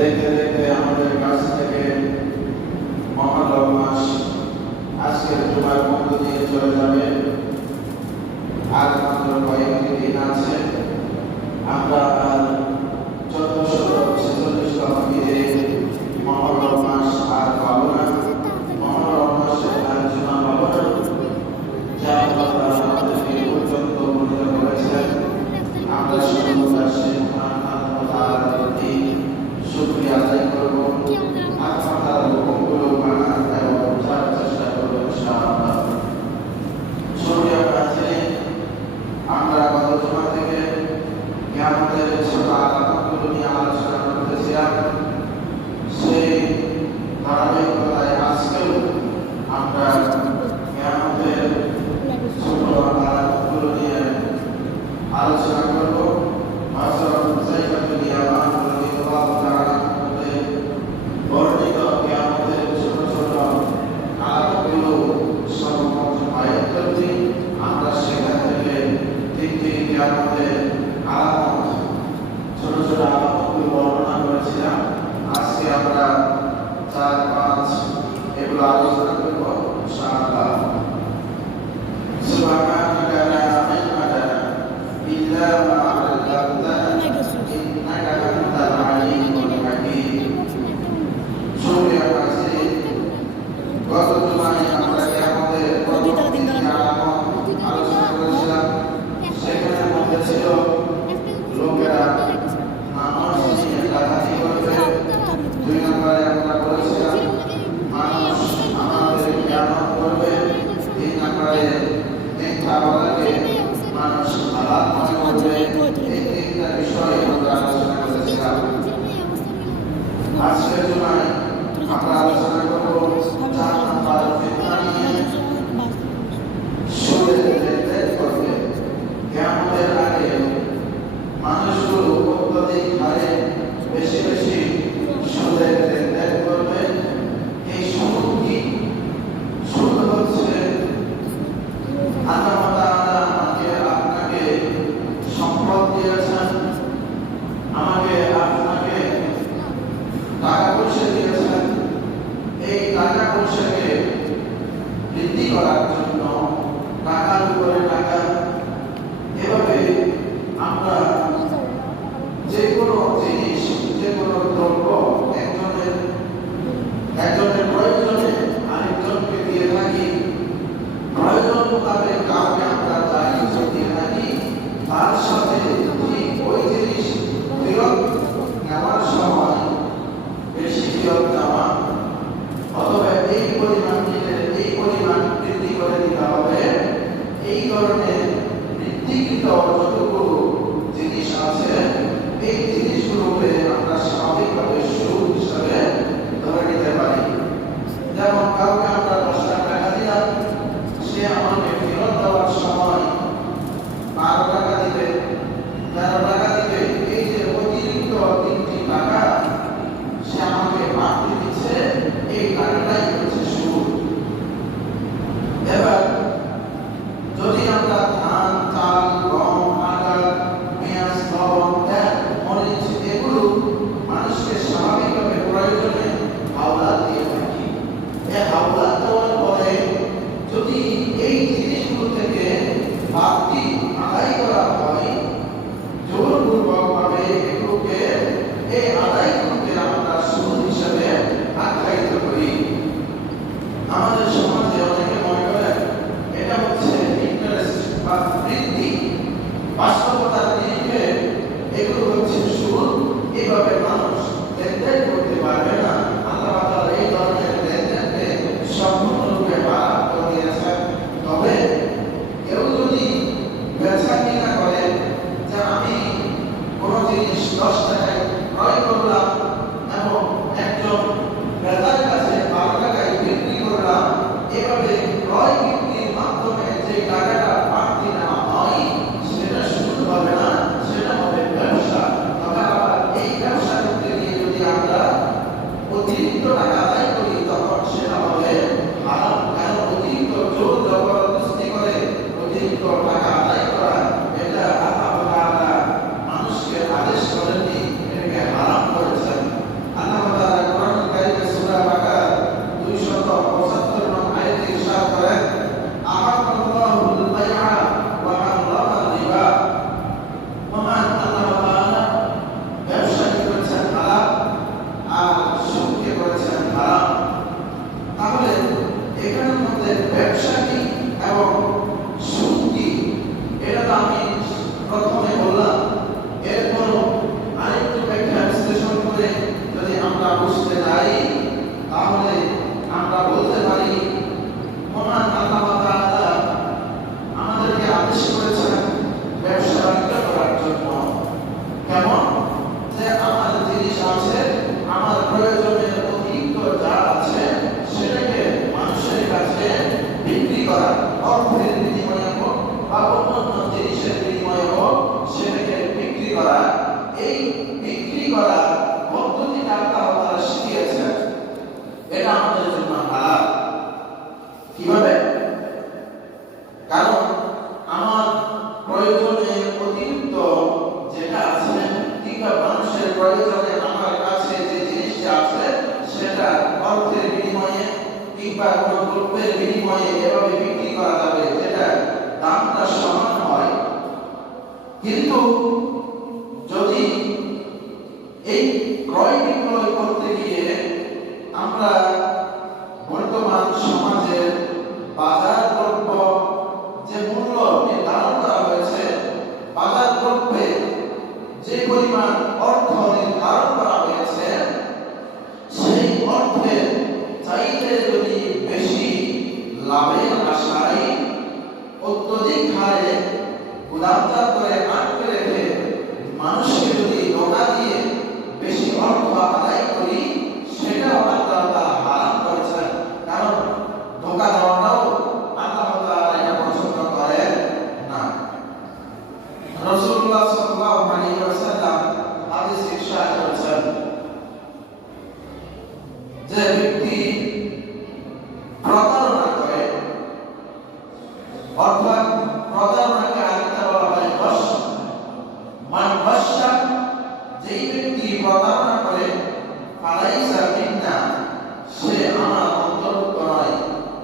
দেখতে দেখতে আমাদের কাছ থেকে মহরম মাস আজকের জুমার মধ্য দিয়ে চলে যাবে। আর মাত্র কয়েকটি দিন আছে। আমরা 1446তম দিনে মহরম মাস আর পাবো না। মহরম মাসে আর জুমা পাবো না, যা আল্লাহ আমাদেরকে পর্যন্ত বর্ণিত করেছেন। আমরা সর্বদাসে শুকরিয়া আদায় করবো, আপনার হুকুমগুলো মানা এবং বোঝার চেষ্টা করবো ইনশাআল্লাহ। শুকরিয়া কাছে আমরা গত জুমা থেকে কিয়ামতের ছোট আলামতগুলো নিয়ে আলোচনা করতেছিলাম। সেই ধারাবাহিকতায় আজকেও আমরা কিয়ামতের ছোট আলামতগুলো নিয়ে আলোচনা করবো। বর্ণিত কিয়ামতের ছোট ছোট আলামতগুলো সর্বমোট ৭২টি। আমরা সেখান থেকে তিনটি কিয়ামতের আলামত ছোট ছোট আলামতগুলো বর্ণনা করেছিলাম। আজকে আমরা ৪-৫ এগুলো আলোচনা করব ইনশাআল্লাহ। সুবহানাকা লা ইলমা লানা ইল্লা মা 'আল্লামতানা ইন্নাকা আনতাল আলিমুল হাকীম। শুকরিয়া কাছে গত জুমায় আমরা কিয়ামতের আলামত আলোচনা করেছিলাম। সেখানের মধ্যে ছিল লোকেরা মানুষ নিয়ে ডাকাতি করবে। ২ নম্বরে আমরা বলেছিলাম মানুষ আমাদের কিয়ামত করবে। ৩ নম্বরে মিথ্যা বলাকে মানুষ হালাল মনে করবে। এই ৩টা বিষয় আমরা আলোচনা করেছিলাম। আজকের জুমায় আমরা আলোচনা করব ৪ নম্বর ফিতনা নিয়ে। সুদের লেনদেন করবে। কিয়ামতের আগে মানুষগুলো অত্যধিক হারে বেশি বেশি সুদের লেনদেন করবে। এই সুদ কি? সুদ হচ্ছে আল্লাহ তাআলা আমাকে আপনাকে সম্পদ দিয়েছেন, আমাকে আপনাকে টাকা পয়সা দিয়েছেন। এই টাকা পয়সাকে অতিরিক্ত যতগুলো জিনিস আছে এই জিনিসগুলোকে আমরা স্বাভাবিকভাবে সুদ হিসাবে ধরে নিতে পারি। যেমন কাউকে আমরা 10 লাখ টাকা দিলাম, সে আমাকে ফেরত দেওয়ার সময় 12 টাকা দিবে, 13 টাকা দিবে। এই যে অতিরিক্ত 3টি টাকা সে আমাকে বাড়তি দিচ্ছে, এই টাকাটাই হচ্ছে সুদ। এবার যদি আমরা ধান, চাল, গম, আটা, পেঁয়াজ, লবণ, তেল, মরিচ এগুলো মানুষকে স্বাভাবিকভাবে প্রয়োজনে হাওলাত দিয়ে থাকি, এই হাওলাত দেওয়ার পরে যদি এই জিনিসগুলো থেকে বাড়তি আদায় করা হয়, জোরপূর্বকভাবে এগুলোকে এই আদায়গুলোকে আমরা সুদ হিসাবে আখ্যায়িত করি। আমাদের সমাজে অনেকে মনে করেন এটা হচ্ছে ইন্টারেস্ট বা বৃদ্ধি, বাস্তবতার দিকে এগুলো হচ্ছে সুদ। এভাবে মানুষ লেনদেন করতে পারবে না। আল্লাহ তাআলা এই ধরনের লেনদেনকে সম্পূর্ণরূপে বারণ করে দিয়েছেন। তবে কেউ যদি বেচা কিনা করে যে আমি কোনো জিনিস 10 টাকায় ক্রয় করলাম এবং একজন ক্রেতার কাছে 12 টাকায় বিক্রি করলাম, এভাবে ক্রয় বিক্রির মাধ্যমে যে টাকাটা বাড়তি নেওয়া হয় সেটা সুদ হবে না, সেটা হবে ব্যবসা। তবে আবার এই ব্যবসা করতে গিয়ে যদি আমরা অতিরিক্ত টাকা আদায় করি তখন সেটা হবে হারাম। কারণ অতিরিক্ত জোর জবরদস্তি করে অতিরিক্ত টাকা আদায় করা এটা আল্লাহ তাআলা মানুষকে আদেশ করেননি, এটাকে হারাম করেছেন। আল্লাহ তাআলা কোরআনুল কারীমে সূরা বাকারা 275 নং আয়াতে ইরশাদ করেন, আহাল্লাহুল বাইআ ওয়া হারামাল রিবা। মহান আল্লাহ তাআলা ব্যবসাকে করেছেন হালাল আর সুদকে করেছেন হারাম। তাহলে এখানের মধ্যে ব্যবসা কি এবং সুদ কি এটা তো আমি প্রথমে বললাম। এরপরও আরেকটু ব্যাখ্যা বিশ্লেষণ করে যদি আমরা বুঝতে যাই তাহলে আমরা বলতে পারি মহান আল্লাহ তাআলা আমাদেরকে আদেশ করেছেন ব্যবসা বাণিজ্য করার জন্য। কেমন? যে আমার জিনিস আছে, আমার প্রয়োজনের অতিরিক্ত যা আছে সেটাকে মানুষের কাছে বিক্রি করা, অর্থের বিনিময়ে হোক বা অন্যান্য জিনিসের বিনিময়ে হোক, সেটাকে বিক্রি করা। এই বিক্রি করা পদ্ধতিটা আল্লাহ তাআলা শিখিয়েছেন, এটা আমাদের জন্য হালাল। কিভাবে? কারণ আমার প্রয়োজনে অতিরিক্ত যেটা আছে কিংবা মানুষের প্রয়োজনে আমার কাছে যে জিনিসটা আছে সেটা অর্থের বিনিময়ে কিংবা কোনো দ্রব্যের বিনিময়ে এভাবে বিক্রি করা যাবে যেটা দামটা সমান হয়। কিন্তু যদি এই ক্রয় বিক্রয় করতে গিয়ে আমরা বর্তমান সমাজের বাজার দ্রব্য যে মূল্য নির্ধারণ করা হয়েছে, বাজার দ্রব্যে যে পরিমাণ অর্থ নির্ধারণ করা হয়েছে সেই অর্থের চাইতে যদি বেশি লাভের আশায় অত্যধিক হারে গুদামজাত করে আটকে রেখে মানুষকে যদি ধোঁকা দিয়ে বেশি অর্থ আদায় করি সেটা আল্লাহ তাআলা হারাম করেছেন। কারণ ধোঁকা দেওয়াটাও আল্লাহ তাআলা এটা পছন্দ করেন না। রাসূলুল্লাহ সাল্লাল্লাহু আলাইহি ওয়াসাল্লাম হাদিস ইরশাদ করেছেন যে ব্যক্তি প্রতারণা করে, অর্থাৎ প্রতারণাকে আরেকটা বলা হয় ঘষ। মান ঘষা, যেই ব্যক্তি প্রতারণা করে ফালাইসা মিন্না, সে আমার অন্তর্ভুক্ত নয়।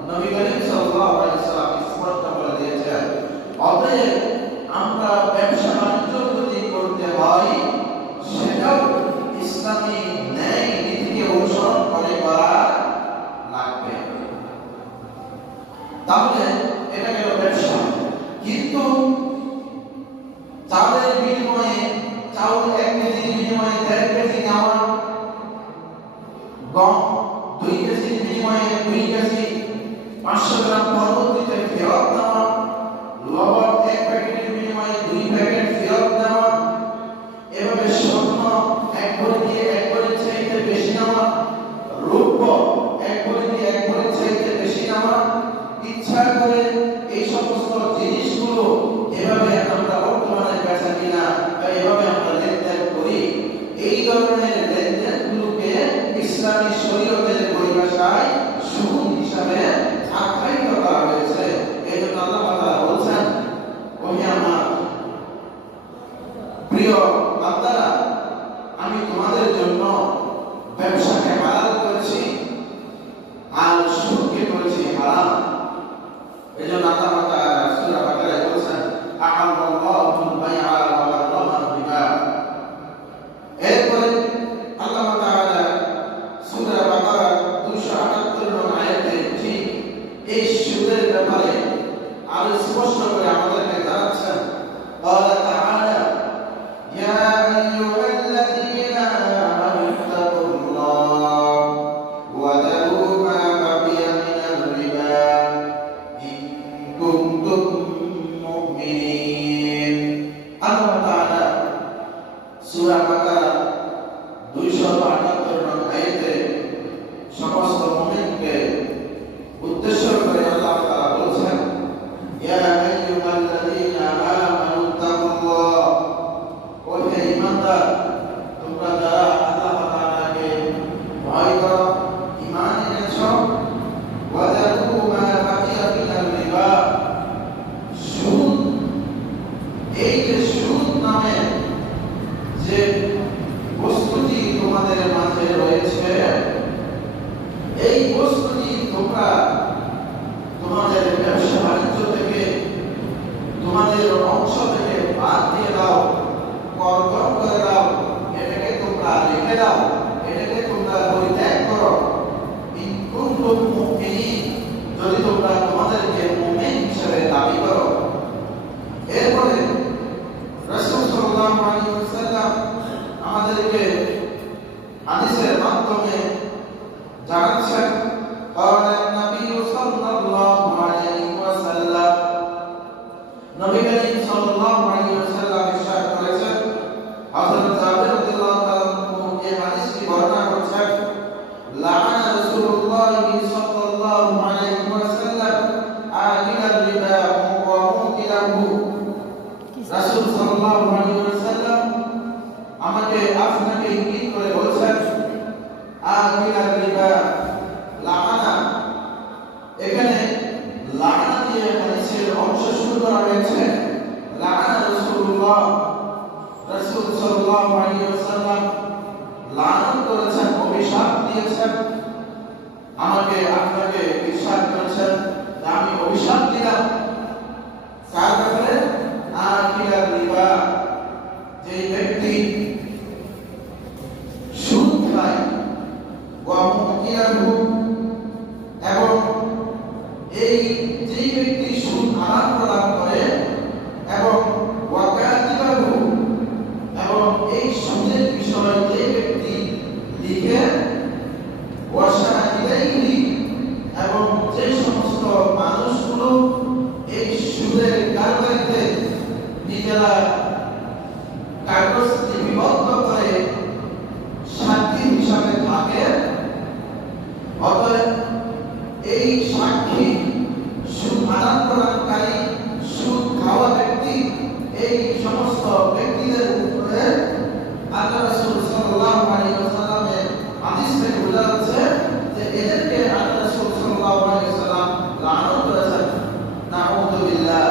নবী করিম সাল্লাল্লাহু আলাইহি ওয়াসাল্লাম স্পষ্ট বলে দিয়েছেন। অতএব আমরা ব্যবসা বাণিজ্য যদি করতে হয় সেটাও ইসলামী ন্যায় নীতিকে অনুসরণ করে করা লাগবে। তাহলে এটা গেল ব্যবসা। কিন্তু চালের বিনিময়ে চাউল 1 কেজির বিনিময়ে 1.5 কেজি নেওয়া, গম 2 কেজির বিনিময়ে 2 কেজি, 500 গ্রাম পরবর্তীতে ফেরত নেওয়া, লবণ 1 প্যাকেটের বিনিময়ে 2 নেওয়া, রৌপ্য এক ভরি দিয়ে এক ভরির চাইতে বেশি নেওয়া, ইচ্ছা করে এই সমস্ত জিনিসগুলো এভাবে আমরা বর্তমানে বেচা কিনা বা এভাবে আমরা লেনদেন করি, এই ধরনের লেনদেনগুলোকে ইসলামী শরীয়তের পরিভাষায় সুদ হিসাবে আখ্যায়িত করা হয়েছে। এই জন্য আল্লাহ তাআলা বলছেন, ওহে আমার প্রিয় বান্দারা, আমি তোমাদের জন্য ব্যবসাকে হালাল করেছি আর সুদকে করেছি হারাম। এই জন্য আল্লাহ তাআলা সূরা বাকারায় বলছেন, আহাল্লাহুল বাইআ ওয়া হারামার রিবা। এরপরে আল্লাহ তাআলা সূরা বাকারা 278 নং আয়াতে ঠিক এই সুদের ব্যাপারে আরো স্পষ্ট করে আমাদেরকে জানাচ্ছেন। ক্বালা তাআলা, ইয়া আইয়ুহাল্লাযীনা আমানু ইত্তাকুল্লাহ ওয়া যারু মা বাকিয়া মিনার রিবা ইন কুনতুম মুমিনিন। আল্লাহ তাআলা সূরা বাকারা 278 নং আয়াতে সমস্ত মুমিনকে উদ্দেশ্য করে আল্লাহ তাআলা বলছেন, ইয়া আইয়ুহাল্লাযীনা আমানু ইত্তাকুল্লাহ, ওহে ঈমানদার, তোমরা যারা আল্লাহ তাআলাকে ভয় করো, ঈমান এনেছো, ওয়া যারু মা বাকিয়া মিনার রিবা, সুদ, এই যে সুদ নামে যে বস্তুটি তোমাদের মাঝে রয়েছে, এই বস্তুটি তোমরা তোমাদের ব্যবসা বাণিজ্য থেকে, তোমাদের অংশ থেকে বাদ দিয়ে দাও, কর্তন করে দাও, এটাকে তোমরা রেখে দাও, এটাকে তোমরা পরিত্যাগ করো। ইন কুনতুম মুমিনিন, যদি তোমরা তোমাদেরকে মুমিন হিসেবে দাবি করো। এরপরে রাসূল সাল্লাল্লাহু আলাইহি ওয়াসাল্লাম আমাদেরকে হাদিসের মাধ্যমে জানাচ্ছেন, ক্বালা নবী সাল্লাল্লাহু আলাইহি ওয়াসাল্লাম, নবী করিম সাল্লাল্লাহু আলাইহি ওয়াসাল্লাম ইরশাদ করেছেন, হযরত জাবের রাদিয়াল্লাহু তাআলা এই হাদিসটি বর্ণনা করেছেন, লাআনা রাসূলুল্লাহ সাল্লাল্লাহু আলাইহি ওয়াসাল্লাম আকিলার রিবা ওয়া মুকিলাহু। রাসূল সাল্লাল্লাহু আলাইহি ওয়াসাল্লাম আমাকে আপনাকে ইঙ্গিত করে বলছেন, আকিলার রিবা, লাআনা, এখানে লাআনা দিয়ে হাদিসের অংশ শুরু করা হয়েছে। লাআনা রাসূলুল্লাহ, রাসূল সাল্লাল্লাহু আলাইহি ওয়াসাল্লাম লানত করেছেন, অভিশাপ দিয়েছেন, আমাকে আপনাকে ইরশাদ করেছেন, আমি অভিশাপ দিলাম কার ব্যাপারে? আকিলার রিবা, যে ব্যক্তি সুদ খায়, ওয়া মুকিলাহু, এবং এই যে ব্যক্তি সুদ আদান প্রদান করে, এবং ওয়া কাতিবাহু, এবং এই সুদের বিষয়ে যে ব্যক্তি লিখে, ওয়া শাহিদাইহি, এবং যে সমস্ত মানুষগুলো এই সুদের কারবারিতে নিজেরা কাগজ লিপিবদ্ধ করে সাক্ষী হিসাবে থাকে, অতএব এই সাক্ষী, সুদ আদান প্রদানকারী, সুদ খাওয়া ব্যক্তি, এই সমস্ত ব্যক্তিদের উপরে আল্লাহ রাসূল সাল্লাল্লাহু আলাইহি ওয়াসাল্লামের হাদিস থেকে বোঝা যাচ্ছে যে এদেরকে আল্লাহ রাসূল সাল্লাল্লাহু আলাইহি ওয়াসাল্লাম লানত করেছেন। নাউযু বিল্লাহ,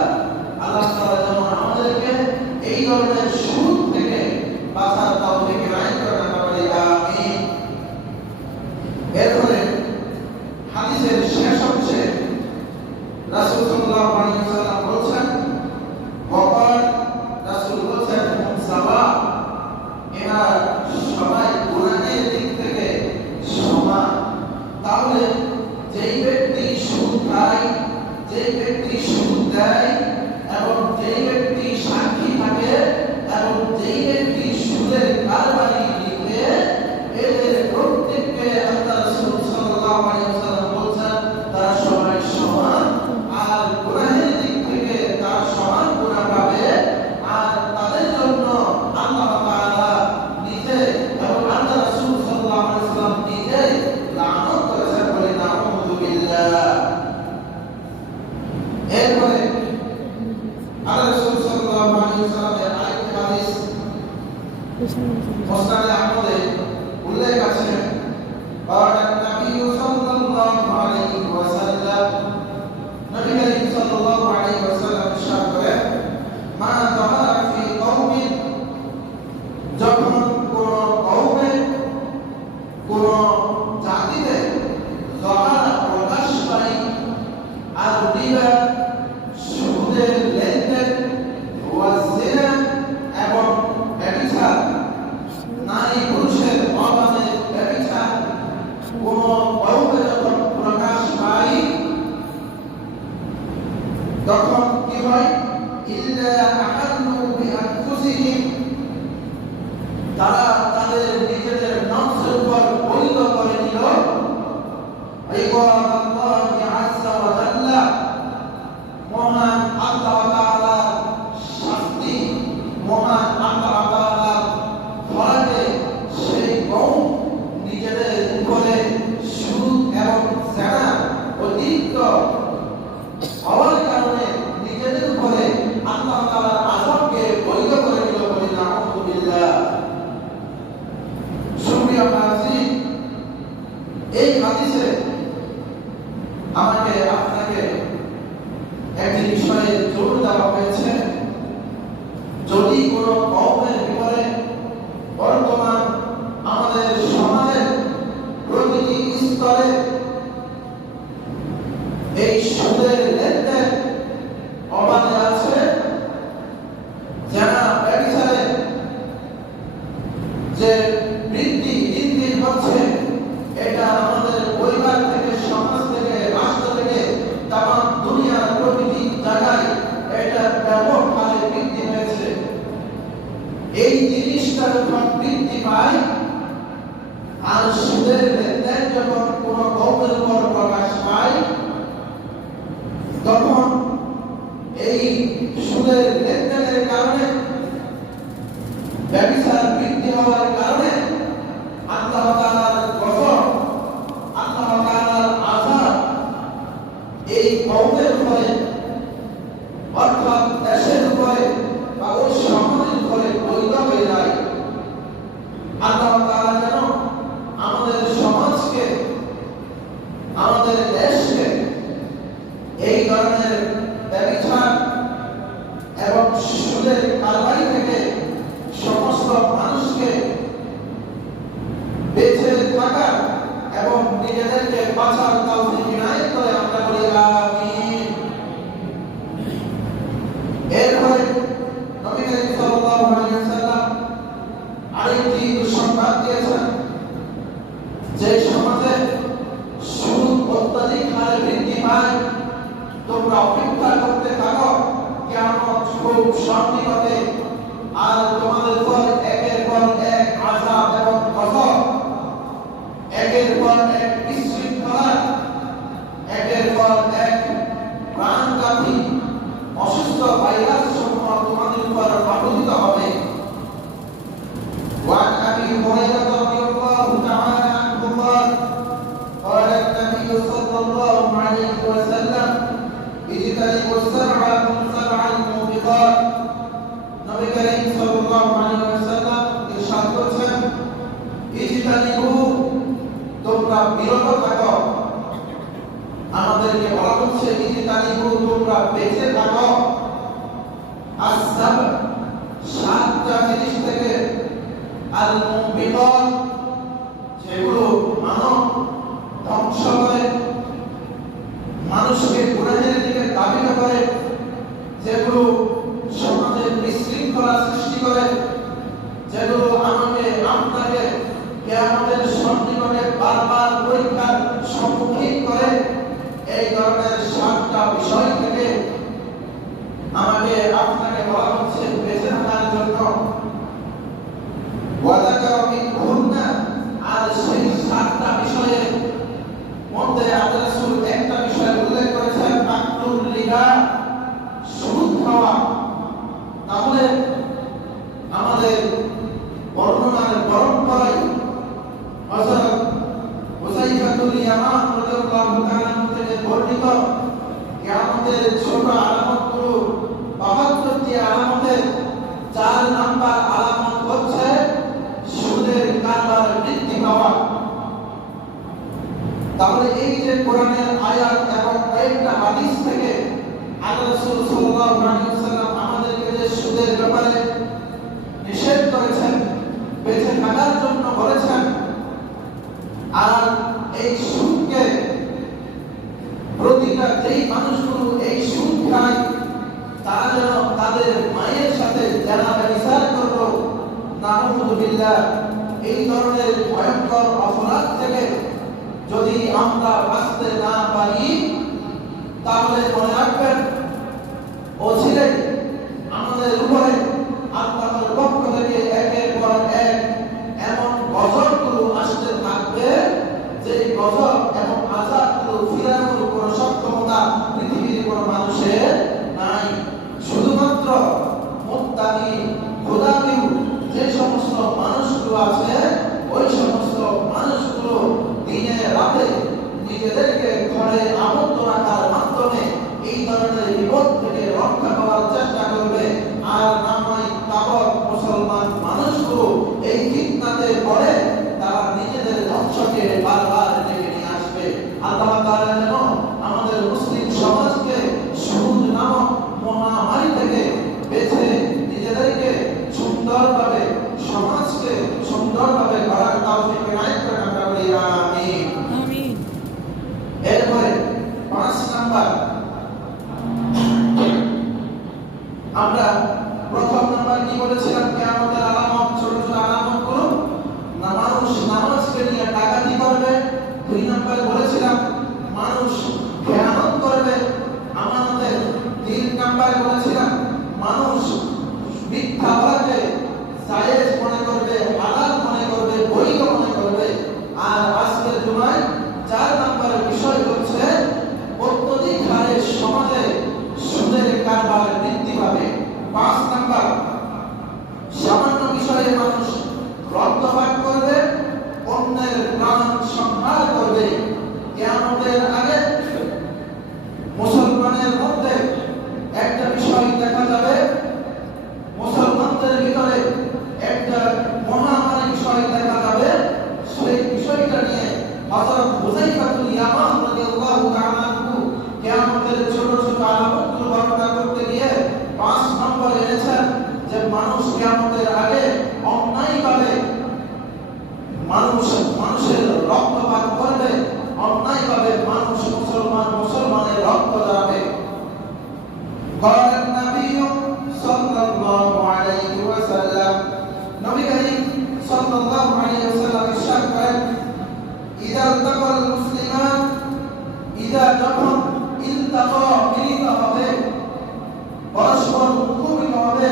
আল্লাহ তাআলা যেন আমাদেরকে এই ধরনের সুদ থেকে বাঁচার তৌফিক দান করেন, বলি আমিন। এরপরে হাদিসের শেষ অংশে রাসূল সাল্লাল্লাহু আলাইহি ওয়াসাল্লাম বলেছেন, ওয়াকাল, রাসূল বলেছেন, মুসাওয়া, এরা সবাই গুনাহের দিক থেকে সমান। তাহলে যেই ব্যক্তি সুদ খায়, যেই ব্যক্তি সুদ দেয়, এবং যেই ব্যক্তি সাক্ষী থাকে, এবং ওয়াসাল্লামের আরেকটি হাদিস মুসনাদে আহমদে উল্লেখ আছে قال النبي صلى الله عليه وسلم নবী করিম সাল্লাল্লাহু আলাইহি ওয়াসাল্লাম ইরশাদ করেন মা যাহারা ফি কওমিন যখন কোন কওমে কোন জাতিতে যাহারা প্রকাশ পায় আর রিবা সুদের লেনদেন ওয়া জিনা এবং ব্যভিচার নারী পুরুষের অবাধে ব্যভিচার কোন কওমে যখন প্রকাশ পায় তখন কি হয় ইল্লা আহাল্লু বিআনফুসিহিম তারা তাদের নিজেদের নফসের উপর বৈধ করে নিল ইবাদাল্লাহি আযজা ওয়া জাল্লা মহান আল্লাহ তাআলার শাস্তি মহান আল্লাহ তাআলার ফরজে সেই কওম নিজেদের উপরে সুদ এবং জিনা অতিরিক্ত হওয়ার কারণে নিজেদের উপরে আল্লাহ তাআলার আযাবকে বৈধ করে নিল বলে নাউযুবিল্লাহ। সুপ্রিয় হাজির, এই হাদিসে আমাকে আপনাকে একটি বিষয়ে জোর দেওয়া হয়েছে যদি কোনো কওমের ভিতরে বর্তমান আমাদের সমাজের প্রতিটি স্তরে এই সুদের লেনদেন অবাধে আছে যারা ব্যভিচারে যে বৃদ্ধি দিন দিন হচ্ছে এটা আমাদের পরিবার থেকে সমাজ থেকে রাষ্ট্র থেকে তাম দুনিয়ার প্রতিটি জায়গায় এটা ব্যাপক হারে বৃদ্ধি হয়েছে। এই জিনিসটা যখন বৃদ্ধি পায় আর সুদের লেনদেন যখন কোন কওমের উপর প্রকাশ পায় তখন এই সুদের লেনদেনের কারণে ব্যভিচার বৃদ্ধি হওয়ার কারণে আল্লাহ তাআলার গজব আল্লাহ তাআলার আযাব এই কওমের উপরে অর্থাৎ দেশের উপরে বা ওই সমাজের উপরে বৈধ হয়ে যায়। আল্লাহ তাআলা যেন আমাদের সমাজকে আমাদের দেশকে এই ধরনের ব্যভিচার এবং সুদের কারবারি থেকে সমস্ত মানুষকে বেঁচে থাকার এবং নিজেদেরকে বাঁচার তৌফিক ইনায়েত করে আমরা বলি আমিন। এরপরে নবী করিম সাল্লাল্লাহু আলাইহি ওয়াসাল্লাম আরেকটি সংবাদ দিয়েছেন যে সমাজে সুদ অত্যাধিক হারে বৃদ্ধি পায় তোমরা অপেক্ষা করতে থাকো কিয়ামত খুব সন্নিকটে আর তোমাদের উপর একের পর এক আযাব এবং গজব একের পর এক বিশৃঙ্খলা একের পর এক প্রাণঘাতী অসুস্থ ভাইরাস সমূহ তোমাদের উপর পাঠিত হবে। وعن أبي هريرة رضي الله تعالى عنه قال النبي صلى الله عليه وسلم اجتنبوا سبع الموبقات নবী করিম সাল্লাল্লাহু আলাইহি ওয়াসাল্লাম ইরশাদ করেছেন ইজতানিবু তোমরা বিরত থাকো আমাদেরকে বলা হচ্ছে ইজতানিবু তোমরা বেঁচে থাকো আসসাব সাতটা জিনিস থেকে আল মুবিকাত যেগুলো মানব ধ্বংস করে মানুষকে গুনাহের দিকে ধাবিত করে যেগুলো সমাজে বিশৃঙ্খলা সৃষ্টি করে যেগুলো আমাকে আপনাকে কিয়ামতের সন্নিকটে বারবার পরীক্ষার সম্মুখীন করে এই ধরনের সাতটা বিষয় থেকে আমাকে আপনাকে বলা হচ্ছে বেঁচে থাকার জন্য ওয়াদাকার মিনহুন্না আর সেই সাতটা বিষয়ের মধ্যে আল্লাহ রাসূল একটা বিষয় উল্লেখ করেছেন আকুল রিবা সুদ খাওয়া। তাহলে আমাদের বর্ণনার পরম্পরায় হযরত হুযায়ফাতুল ইয়ামান রাদিয়াল্লাহু তাআলা থেকে বর্ণিত 4 নাম্বার আলামত হচ্ছে সুদের কারবার বৃদ্ধি পাওয়া। তাহলে এই যে কোরআনের আয়াত এবং কয়েকটা হাদিস থেকে আল্লাহ রাসূল সাল্লাল্লাহু আলাইহি ওয়াসাল্লাম আমাদেরকে যে সুদের ব্যাপারে নিষেধ করেছেন, বেঁচে থাকার জন্য বলেছেন, আর এই সুদকে প্রতিটা যেই মানুষগুলো এই সুদ খায় তারা যেন তাদের মায়ের সাথে যারা বিচার করলো, নাউযুবিল্লাহ, এই ধরনের ভয়ঙ্কর অপরাধ থেকে যদি আমরা বাঁচতে না পারি তাহলে মনে রাখবেন অচিরেই আমাদের উপরে আল্লাহর পক্ষ থেকে একের পর এক এমন গজবগুলো আসতে থাকবে যে গজব এবং আযাবগুলো ফিরানোর কোনো সক্ষমতা পৃথিবীর কোনো মানুষের নাই। শুধুমাত্র মুত্তাকি খোদাবিউ যে সমস্ত মানুষগুলো আছে ওই সমস্ত মানুষগুলো দিনে রাতে নিজেদেরকে ঘরে আবদ্ধ রাখার মাধ্যমে এই ধরনের বিপদ থেকে রক্ষা পাওয়ার চেষ্টা করবে। আর নামাই তাবক মুসলমান মানুষগুলো এই ফিতনাতে পড়ে তারা নিজেদের ধ্বংসকে বারবার ডেকে নিয়ে আসবে। আল্লাহ তাআলা যেন আমাদের মুসলিম সমাজকে সুদ নামক মহামারী থেকে বেঁচে নিজেদেরকে সুন্দরভাবে সমাজকে সুন্দরভাবে গড়ার তৌফিক এনায়েত করেন। আমরা বলি আমিন। এরপরে 5 নাম্বার আমরা প্রথম নাম্বার কি বলেছিলাম? কিয়ামতের আলামত, ছোট ছোট আলামত গুলো। মানুষ নামাজকে নিয়ে ডাকাতি করবে। 2 নাম্বার বলেছিলাম মানুষ খেয়ানত করবে আমানতের। 3 নাম্বার বলেছিলাম মানুষ মিথ্যা বলাকে জায়েজ মনে করবে, হালাল মনে করবে, বৈধ মনে করবে। আর আজকের জুমায় 4 নাম্বারের বিষয় হচ্ছে অত্যধিক হারে সমাজে সুদের কারবার বৃদ্ধি পাবে। 5 নাম্বার সামান্য বিষয়ে মানুষ রক্তপাত করবে, অন্যের প্রাণ সংহার করবে। কিয়ামতের আগে মুসলমানের মধ্যে একটা বিষয় দেখা যাবে, মুসলমানদের ভিতরে একটা মহামারী বিষয় দেখা যাবে। সেই বিষয়টা নিয়ে হযরত হুযায়ফাতুল ইয়ামান রাদিয়াল্লাহু তাআলা আনহু কিয়ামতের ছোট ছোট আলামতগুলো বর্ণনা করতে গিয়ে 5 নম্বর এনেছেন যে মানুষ কিয়ামতের আগে অন্যায়ভাবে মানুষের রক্তপাত করবে, অন্যায়ভাবে মানুষ মুসলমানের রক্ত ঝরাবে। قال النبي صلى الله عليه وسلم নবী করিম সাল্লাল্লাহু আলাইহি ওয়াসাল্লাম ইরশাদ করেন, ইযা তাকাল মুসলিমান, ইযা যখন ইলতাকা মিলিত হবে, পরস্পর মুখোমুখি হবে,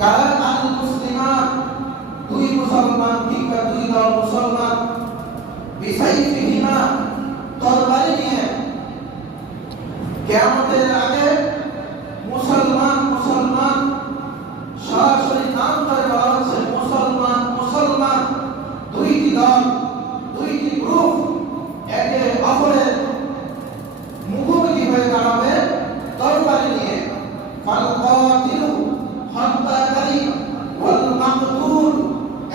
কারণ আল মুসলিমান 2 মুসলমান কিংবা 2 দল মুসলমান বিসাইফিহিমা তরবারি নিয়ে। কিয়ামতের আগে মুসলমান সরাসরি নাম ধরে বলা হচ্ছে মুসলমান 2টি দল, 2টি গ্রুপ একে অপরের মুখোমুখি হয়ে দাঁড়াবে তরবারি নিয়ে। ফাল কাতিলু, হত্যাকারী, ওয়াল মাকতুল,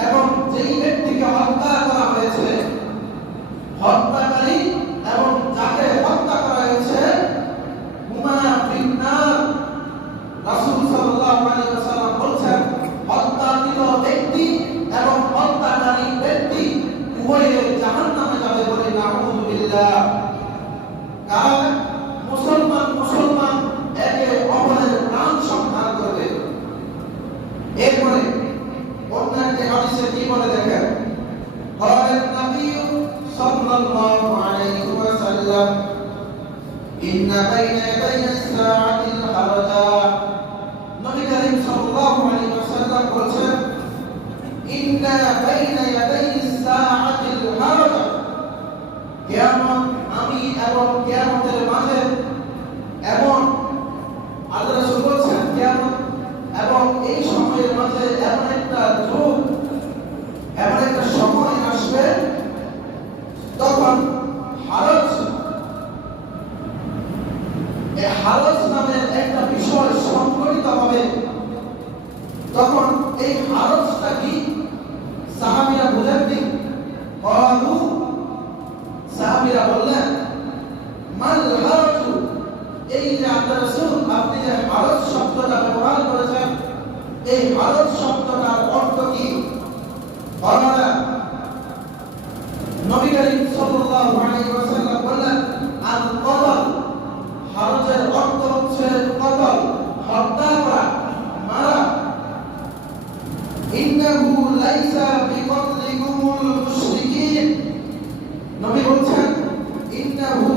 এবং যেই ব্যক্তিকে হত্যা করা হয়েছে, হত্যাকারী এবং যাকে হত্যা করা হয়েছে, হুমা ফিন্নার। রাসূল সাল্লাল্লাহু আলাইহি ওয়াসাল্লাম বলেছেন হত্যাকৃত ব্যক্তি এবং হত্যাকারী ব্যক্তি উভয়ে জাহান্নামে যাবে বলে নাউযুবিল্লাহ। কারণ মুসলমান একে অপরের প্রাণ সংহার করবে। এরপরে অন্য একটি হাদিসে কি বলে দেখেন, قال النبي صلى الله عليه وسلم إن بين يدي الساعة الحرجا। নবী করিম সাল্লাল্লাহু আলাইহি ওয়াসাল্লাম বলেছেন ইন্না বাইনা ইয়াদাইস সাআতিল হারজা, কিয়ামত আমি এবং কিয়ামতের মাঝে এমন, আল্লাহ রাসূল বলেছেন কিয়ামত এবং এই সময়ের মাঝে এমন একটা যুগ, এমন একটা সময় আসবে তখন হারজ তখন এই হারজটা কি সাহাবীরা বুঝেননি। ক্বালু, সাহাবীরা বললেন, মাল হারজু, এই যে আল্লাহ রাসূল আপনি যে হারজ শব্দটা ব্যবহার করেছেন, এই হারজ শব্দটার অর্থ কি? ক্বালা, নবী করিম সাল্লাল্লাহু আলাইহি ওয়াসাল্লাম বললেন, আল কতল, হারজের অর্থ হচ্ছে কতল, হত্যা করা, মারা। ইন্নাহু লাইসা বিকতলিকুমুল মুশরিকিন, নবী বলছেন ইন্নাহু,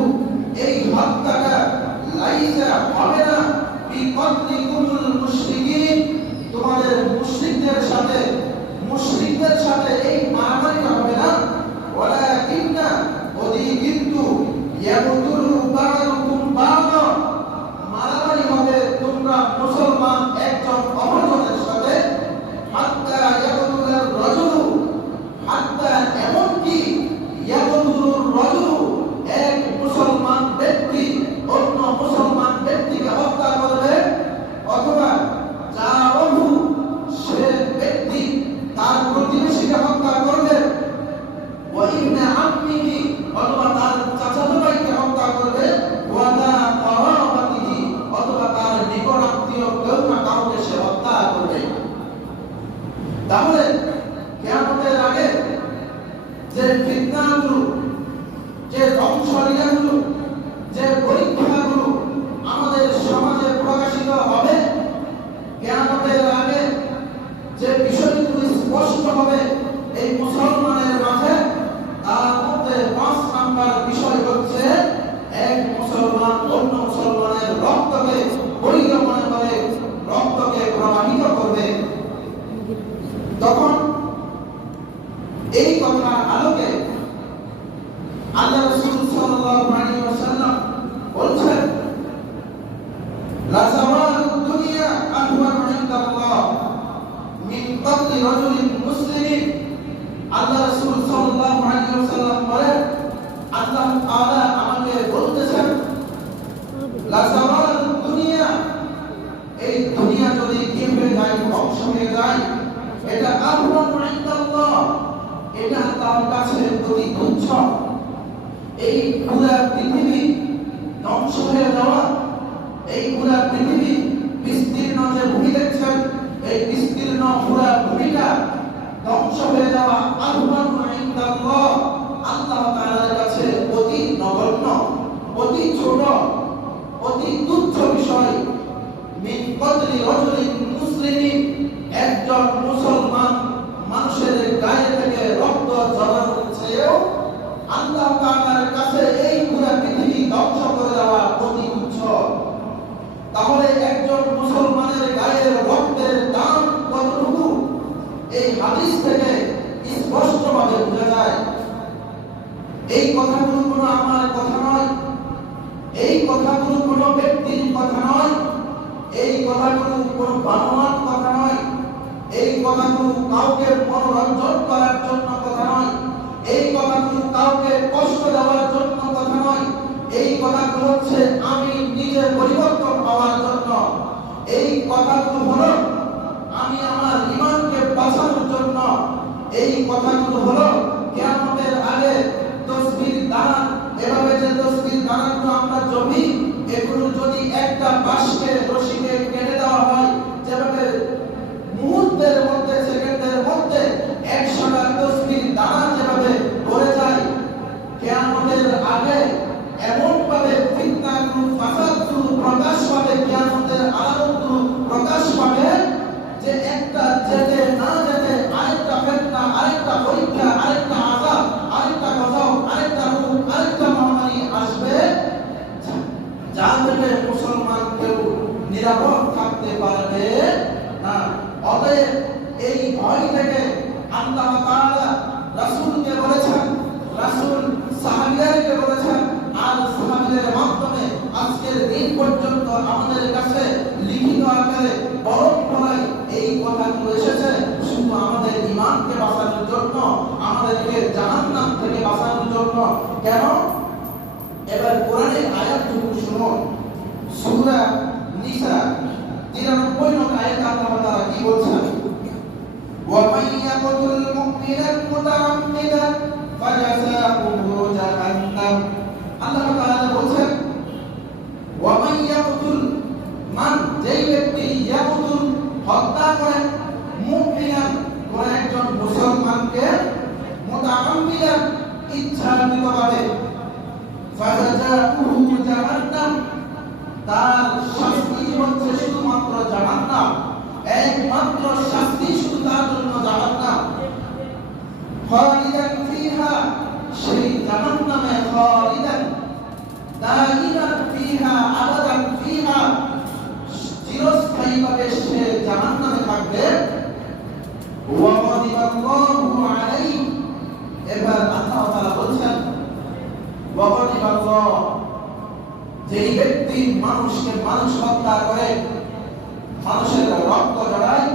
এই হত্যাটা, লাইসা, হবে না, বিকতলিকুমুল মুশরিকিন, তোমাদের মুশরিকদের সাথে এই মারামারিটা হবে না। ওয়ালাকিন্না, ওদি কিন্তু, ইয়াবতুলু বা'দুকুম বা'দা, মারামারি হবে তোমরা মুসলমান একজন অপরজনের সাথে। হাত্তা ইয়াবতুলার রাজুলু, হাত্তা এমনকি ইয়াবতুলুর রাজুলু, এক মুসলমান ব্যক্তি অন্য মুসলমান ব্যক্তিকে হত্যা করবে, অথবা জারহু, সে ব্যক্তি তার প্রতিবেশীকে হত্যা করবে, ওয়া ইবনে আম্মিহি, অথবা তার চাচাতো ভাইকে হত্যা করবে, ওয়া দা কারাবাতিহি, অথবা তার নিকট আত্মীয় কেউ না কাউকে সে হত্যা করবে। তাহলে কিয়ামতের আগে যে ফিতনাগুলো, যে ধ্বংসলীলাগুলো, যে পরীক্ষাগুলো আমাদের সমাজে প্রকাশিত হবে, কিয়ামতের আগে যে বিষয়গুলো স্পষ্ট হবে এই মুসলমানের মাঝে, তার মধ্যে 5 নাম্বার বিষয় হচ্ছে, এক মুসলমান অন্য মুসলমানের রক্তকে বৈধ মনে করে রক্তকে প্রবাহিত করবে। তখন এই কথার আলোকে আল্লাহ রাসূল সাল্লাল্লাহু আলাইহি ওয়াসাল্লাম বলছেন, লা যাওয়ালুদ দুনিয়া আহওয়ানু ইনদাল্লাহ মিন কতলি রাজুলিন মুসলিমিন। আল্লাহ রাসূল সাল্লাল্লাহু আলাইহি ওয়াসাল্লাম বলেন, আল্লাহ তাআলা আমাকে বলতেছেন, লা যাওয়ালুদ দুনিয়া, এই দুনিয়া যদি কি হয়ে যায়, ধ্বংস হয়ে যায়, এটা আহওয়ানু ইনদাল্লাহ, এটা আল্লাহর কাছে অতি তুচ্ছ। এই পুরা পৃথিবী ধ্বংস হয়ে যাওয়া, এই পুরা পৃথিবী বিস্তীর্ণ যে ভূমি দেখছেন, এই বিস্তীর্ণ পুরা ভূমিটা ধ্বংস হয়ে যাওয়া, আহওয়ানু ইনদাল্লাহ, আল্লাহ তাআলার কাছে অতি নগণ্য, অতি ছোট, অতি তুচ্ছ বিষয়। মিন কতলি রাজুলিন মুসলিমিন, একজন মুসলমান মানুষের গায়ে থেকে রক্ত ঝরানোর চেয়েও আল্লাহ তাআলার কাছে এই পুরো পৃথিবী ধ্বংস করে দেওয়া অতি তুচ্ছ। তাহলে একজন মুসলমানের গায়ের রক্তের দাম কতটুকু, এই হাদিস থেকে স্পষ্টভাবে বোঝা যায়। এই কথাগুলো কোনো আমার কথা নয়, এই কথাগুলো কোনো ব্যক্তির কথা নয়, এই কথাগুলো কোনো বানোয়াট কথা নয়, এই কথাগুলো কাউকে মনোরঞ্জন করার জন্য কথা নয়, এই কথাগুলো কাউকে কষ্ট দেওয়ার জন্য কথা নয়, এই কথাগুলো হচ্ছে আমি নিজে পরিবর্তন হওয়ার জন্য। এই কথাগুলো হলো আমি আমার ঈমানকে বাঁচানোর জন্য। এই কথাগুলো হলো কিয়ামতের আগে তসবির দানা, এভাবে যে তসবির দানাগুলো আমরা জমি, এগুলো যদি একটা বাঁশকে রশিকে কেটে দেওয়া হয়, যেভাবে মুহূর্তের মধ্যে, সেকেন্ডের মধ্যে 100টা তসবির দানা যেভাবে পড়ে যায়, কিয়ামতের আগে এমন ভাবে ফিতনাগুলো, ফাসাদগুলো প্রকাশ পাবে, কিয়ামতের আলামতগুলো প্রকাশ পাবে, যে একটা যেতে না যেতে আরেকটা ফিতনা, আরেকটা পরীক্ষা, আরেকটা আযাব, আরেকটা গজব, আরেকটা রূপ, আরেকটা মহামারী আসবে, যা থেকে মুসলমান কেউ নিরাপদ থাকতে পারবে না। অতএব এই ভয় থেকে আল্লাহ তাআলা রাসূলকে বলেছেন, রাসূল সাহাবীদেরকে বলেছেন, আর সাহাবীদের মাধ্যমে আজকের দিন পর্যন্ত আমাদের কাছে লিখিত আকারে পরম্পরায় এই কথাগুলো এসেছে, শুধু আমাদের ঈমানকে বাঁচানোর জন্য, আমাদেরকে জাহান্নাম থেকে বাঁচানোর জন্য। কেন? এবার কোরআনের আয়াতটুকু শুনুন। সূরা নিসা 93 নং আয়াতে আল্লাহ তাআলা কি বলছেন? ومن يقتل مؤمنا متعمدا فجزاؤه جهنم আল্লাহ তাআলা বলেন ওয়ামান ইয়াকতুল মান যেই ব্যক্তি ইয়াকতুল হত্যা করে মুমিনান কোন একজন মুসলমানকে মুতাআম্মিদান ইচ্ছাকৃতভাবে ফাজাজাউহু জাহান্নাম তার শাস্তি হচ্ছে শুধুমাত্র জাহান্নাম একমাত্র শাস্তি শুধু তার জন্য জাহান্নাম খালিদান ফিহা সেই জাহান্নামে খালিদান দাইমান ফিহা আবাদান ফিহা চিরস্থায়ীভাবে সে জাহান্নামে থাকবে ওয়া গাদিবাল্লাহু আলাইহি এবার আল্লাহ তাআলা বলেন ওয়া গাদিবাল্লাহ যেই ব্যক্তি মানুষকে মানুষ হত্যা করে মানুষের রক্ত ঝরায়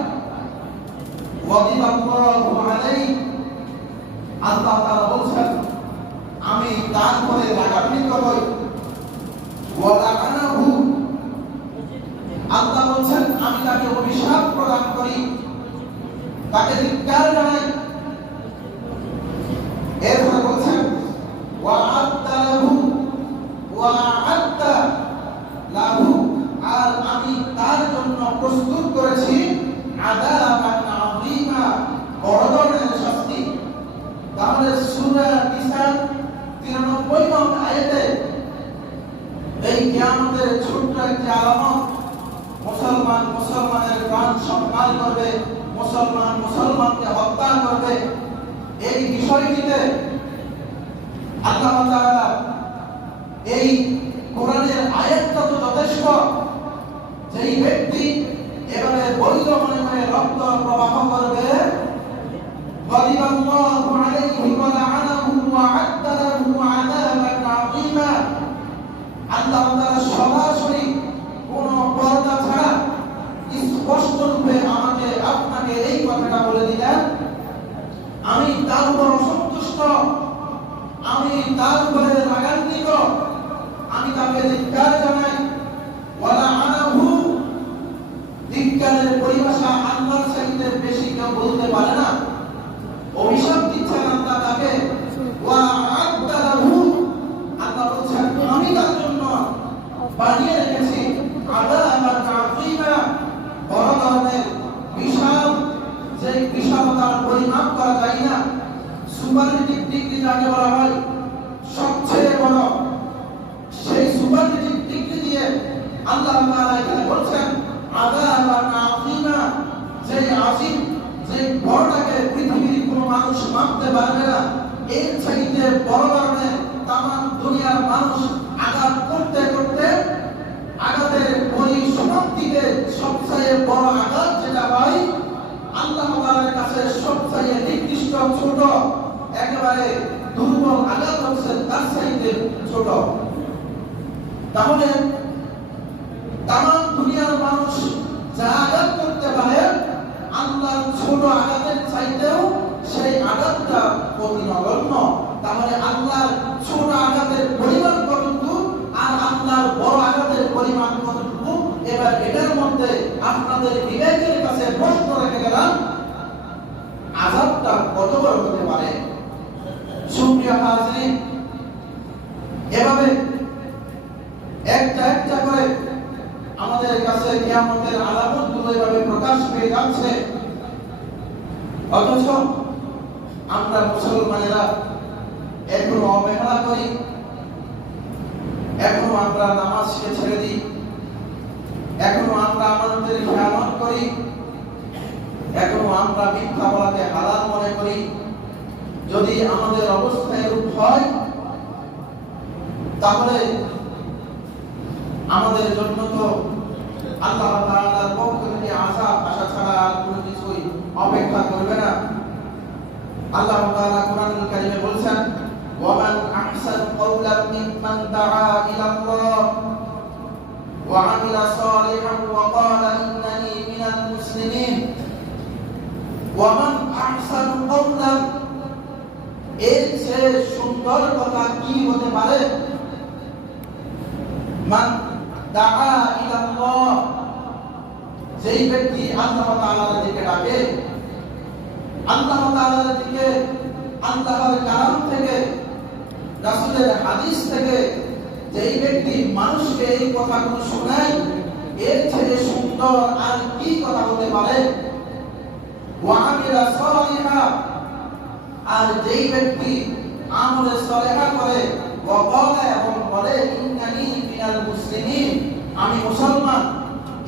গাদিবাল্লাহু আলাইহি আল্লাহ তাআলা বলেন আমি তার উপরে রাগান্বিত হই ওয়া লাআনাহু আল্লাহ বলেন আমি তাকে অভিশাপ প্রদান করি তাকে ধিক্কার জানাই এরপরে বলেন ওয়া আ'তালাহু ওয়া আ'তা লাহু আর আমি তার জন্য প্রস্তুত করেছি আযাবান আযীমা বড় ধরনের শাস্তি তাহলে সূরা নিসা 93 নং আয়াতে এই কিয়ামতের ছোট্ট একটি আলামত মুসলমানের প্রাণ সংহার করবে মুসলমানকে হত্যা করবে এই বিষয়টিতে আল্লাহ তাআলা এই কোরআনের আয়াতটা তো যথেষ্ট যেই ব্যক্তি এবারে বৈধ মনে করে রক্ত প্রবাহ করবে গাদিবাল্লাহু আলাইহি ওয়া লাআনাহু ওয়া আ'adda লাহু আযাবান আযীমা আল্লাহ তাআলা সরাসরি কোনো পর্দা ছাড়া স্পষ্ট রূপে আমাকে আপনাকে এই কথাটা বলে দিলেন আমি তার উপর অসন্তুষ্ট আমি তার উপরে রাগান্বিত আমি তাকে ধিক্কার জানাই ওয়া লাআনাহু ধিক্কারের পরিভাষা আল্লাহর চাইতে বেশি কেউ বলতে পারে না অভিশাপ দিচ্ছেন আল্লাহ তাকে ওয়া আ'adda লাহু আল্লাহ বলছেন আমি তার জন্য বানিয়ে রেখেছি আযাবান আযীমা বড় ধরনের বিশাল যে বিশালতার পরিমাপ করা যায় না সুপারলেটিভ ডিগ্রি যাকে বলা হয় সবচেয়ে বড় সেই সুপারলেটিভ ডিগ্রি দিয়ে আল্লাহ তাআলা এখানে বলছেন আযাবান আযীমা যে আযীম যে বড়টাকে পৃথিবীর কোনো মানুষ মাপতে পারবে না এর চাইতে বড় ধরনের তামাম দুনিয়ার মানুষ আঘাত করতে করতে আঘাতের পরিসমাপ্তিতে সবচেয়ে বড় আঘাত যেটা হয় আল্লাহ তাআলার কাছে সবচেয়ে নিকৃষ্ট ছোট একেবারে দুর্বল আঘাত হচ্ছে তার চাইতে ছোট তাহলে তামাম দুনিয়ার মানুষ যা আঘাত করতে পারে আল্লাহর ছোট আঘাতের চাইতেও সেই আঘাতটা অতি নগণ্য তাহলে আল্লাহর ছোট আঘাতের পরিমাণ কতটুকু আর আল্লাহর বড় আঘাতের পরিমাণ কতটুকু এবার এটার মধ্যে আপনাদের বিবেকের কাছে প্রশ্ন রেখে গেলাম আযাবটা কত বড় হতে পারে সুপ্রিয় হাজিরিন এভাবে একটা একটা করে আমাদের কাছে কিয়ামতের আলামতগুলো এভাবে প্রকাশ পেয়ে যাচ্ছে অথচ আমরা মুসলমানেরা এখনো অবহেলা করি এখনো আমরা নামাজকে ছেড়ে দিই এখনো আমরা আমাদের খেয়ানত করি এখনো আমরা মিথ্যা বলাকে হালাল মনে করি যদি আমাদের অবস্থা এরূপ হয় তাহলে আমাদের জন্য তো আল্লাহ তাআলার পক্ষ থেকে আশা ছাড়া আর কোনো কিছুই অপেক্ষা করবে না আল্লাহ তাআলা কোরআনুল কারীমে বলেছেন ওয়ামান আহসানু কাওলাম মিম্মান দাআ ইলাল্লাহ ওয়া আমিলা সালিহান ওয়া ক্বালা ইন্নানি মিনাল মুসলিমিন ওয়ামান আহসানু কাওলাম এর চেয়ে সুন্দর কথা কি হতে পারে মান দাআ ইলাল্লাহ যেই ব্যক্তি আল্লাহ তাআলার দিকে ডাকে আল্লাহ তাআলার দিকে, আল্লাহর কালাম থেকে, রাসূলের হাদিস থেকে যেই ব্যক্তি মানুষকে এই কথাগুলো শোনায়, এর চেয়ে সুন্দর আর কি কথা হতে পারে? ওয়া আমিলা সালিহা, আর যেই ব্যক্তি আমলে সালেহা করে, ওয়া ক্বালা, এবং বলে ইন্নানি মিনাল মুসলিমিন, আমি মুসলমান,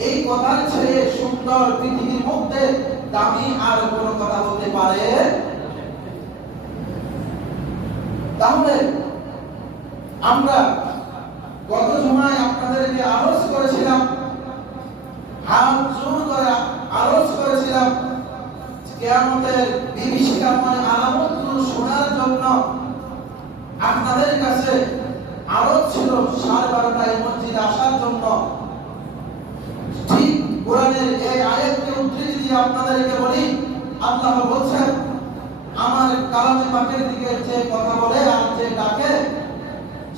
এই কথার চেয়ে সুন্দর পৃথিবীর মধ্যে দামি আর কোন কথা হতে পারে? তাহলে আমরা গত জুমায় আপনাদেরকে আরজ করেছিলাম, হাত জোর করে আরজ করেছিলাম, কিয়ামতের বিভীষিকাময় আলামতগুলো শোনার জন্য আপনাদের কাছে আরজ ছিল 12:30টায় মসজিদে আসার জন্য। ঠিক কোরআনের এই আয়াতকে উদ্ধৃতি দিয়ে আপনাদেরকে বলি, আল্লাহ বলছেন, আমার কালামে পাকের দিকে যে কথা বলে আর যে ডাকে,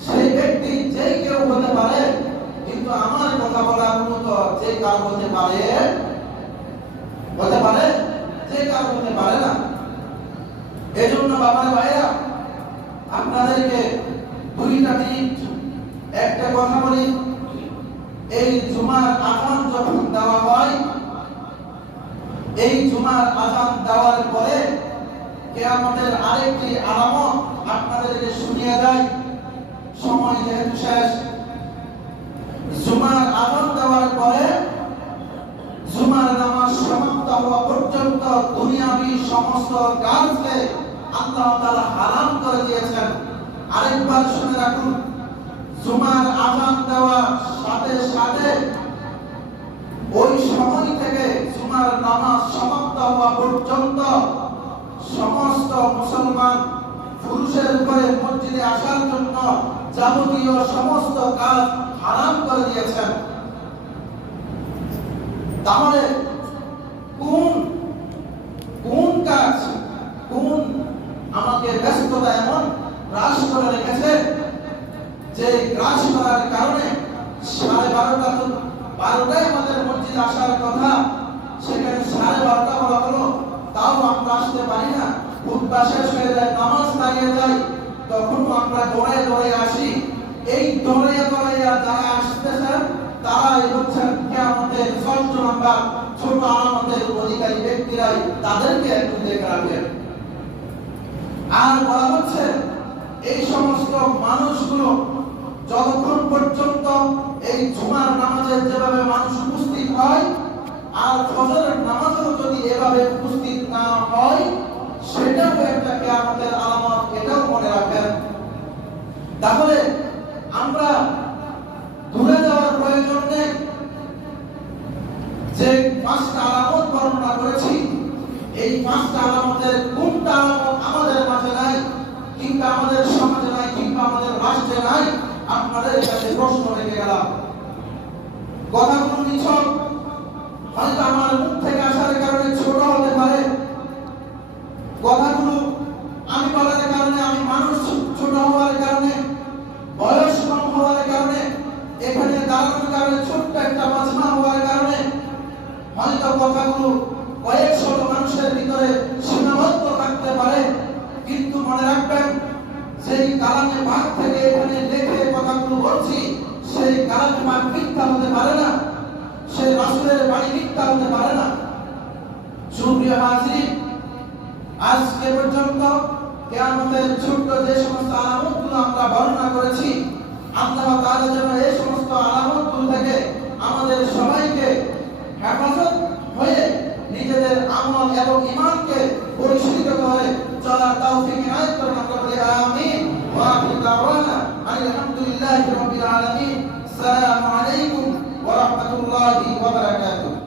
সেই ব্যক্তি যে কেউ হতে পারে, কিন্তু আমার কথা বলার মতো যে কার হতে পারে? হতে পারে? যে কার হতে পারে না। এজন্য বাবার ভাইরা, আপনাদেরকে 2টা মিনিট একটা কথা বলি। এই জুমার আযান যখন দেওয়া হয়, এই জুমার আযান দেওয়ার পরে কিয়ামতের আরেকটি আলামত আপনাদেরকে শুনিয়ে দেয়। সময় যেহেতু শেষ, জুমার আযান দেওয়ার পরে জুমার নামাজ সমাপ্ত হওয়া পর্যন্ত দুনিয়াবি সমস্ত কাজকে আল্লাহ তাআলা হারাম করে দিয়েছেন। আরেকবার শুনে রাখুন, জুমার আযান দেওয়ার সাথে সাথে ওই সময় থেকে জুমার নামাজ সমাপ্ত হওয়া পর্যন্ত সমস্ত মুসলমান পুরুষের উপরে মসজিদে আসার জন্য যাবতীয় সমস্ত কাজ হারাম করে দিয়েছেন। তাহলে কোন কাজ, কোন আমাকে ব্যস্ততা এমন গ্রাস করে রেখেছে যে গ্রাস করার কারণে 12:30টায় আমাদের মসজিদে আসার কথা, সেখানে 12:30 বলা হলো, তাও আমরা আসতে পারি না। খুতবা শেষ হয়ে যায়, নামাজ দাঁড়িয়ে যায়, তখন আমরা দৌড়ে দৌড়ে আসি। এই দৌড়ে দৌড়ে যারা আসতেছেন, তারাই হচ্ছেন কিয়ামতের 6 নাম্বার ছোট আলামতের অধিকারী ব্যক্তিরাই। তাদেরকে একটু দেখে রাখবেন। আর বলা হচ্ছে, এই সমস্ত মানুষগুলো যতক্ষণ পর্যন্ত এই জুমার নামাজে যেভাবে মানুষ উপস্থিত হয়, আর ফজরের নামাজেও যদি এভাবে উপস্থিত না হয়, সেটাও একটা কিয়ামতের আলামত, এটাও মনে রাখেন। তাহলে আমরা দূরে যাওয়ার প্রয়োজন নেই। যে 5টা আলামত বর্ণনা করেছি, এই 5টা আলামতের কোনটা আলামত আমাদের মাঝে নাই, কিংবা আমাদের সমাজে নাই, কিংবা আমাদের রাষ্ট্রে নাই, আপনাদের কাছে প্রশ্ন রেখে গেলাম। কথাগুলো নিছক হয়তো আমার মুখ থেকে আসার কারণে ছোট হতে পারে, কথাগুলো আমি বলার কারণে, আমি মানুষ ছোট হওয়ার কারণে, বয়স কম হওয়ার কারণে, এখানে দাঁড়ানোর কারণে, ছোট্ট একটা মাজমা হওয়ার কারণে হয়তো কথাগুলো কয়েক শত মানুষের ভিতরে সীমাবদ্ধ থাকতে পারে। কিন্তু মনে রাখবেন, সেই কালামে পাক থেকে এখানে লেখে কথাগুলো বলছি, সেই কালামে পাক মিথ্যা হতে পারে না, সেই রাসূলের বাণী মিথ্যা হতে পারে না। সুপ্রিয় হাজিরিন, আজকে পর্যন্ত কিয়ামতের ছোট্ট যে সমস্ত আলামতগুলো আমরা বর্ণনা করেছি, আল্লাহ তাআলা যেন এই সমস্ত আলামতগুলো থেকে আমাদের সবাইকে হেফাজত হয়ে নিজেদের আমল এবং ঈমানকে পরিশুদ্ধ করে চলার তৌফিক ইনায়াত করুন। আমরা বলি আমিন। ওয়া আখিরু দাওয়ানা আলহামদুলিল্লাহি রাব্বিল আলামিন। আসসালামু আলাইকুম ওয়া রাহমাতুল্লাহি ওয়া বারাকাতুহু।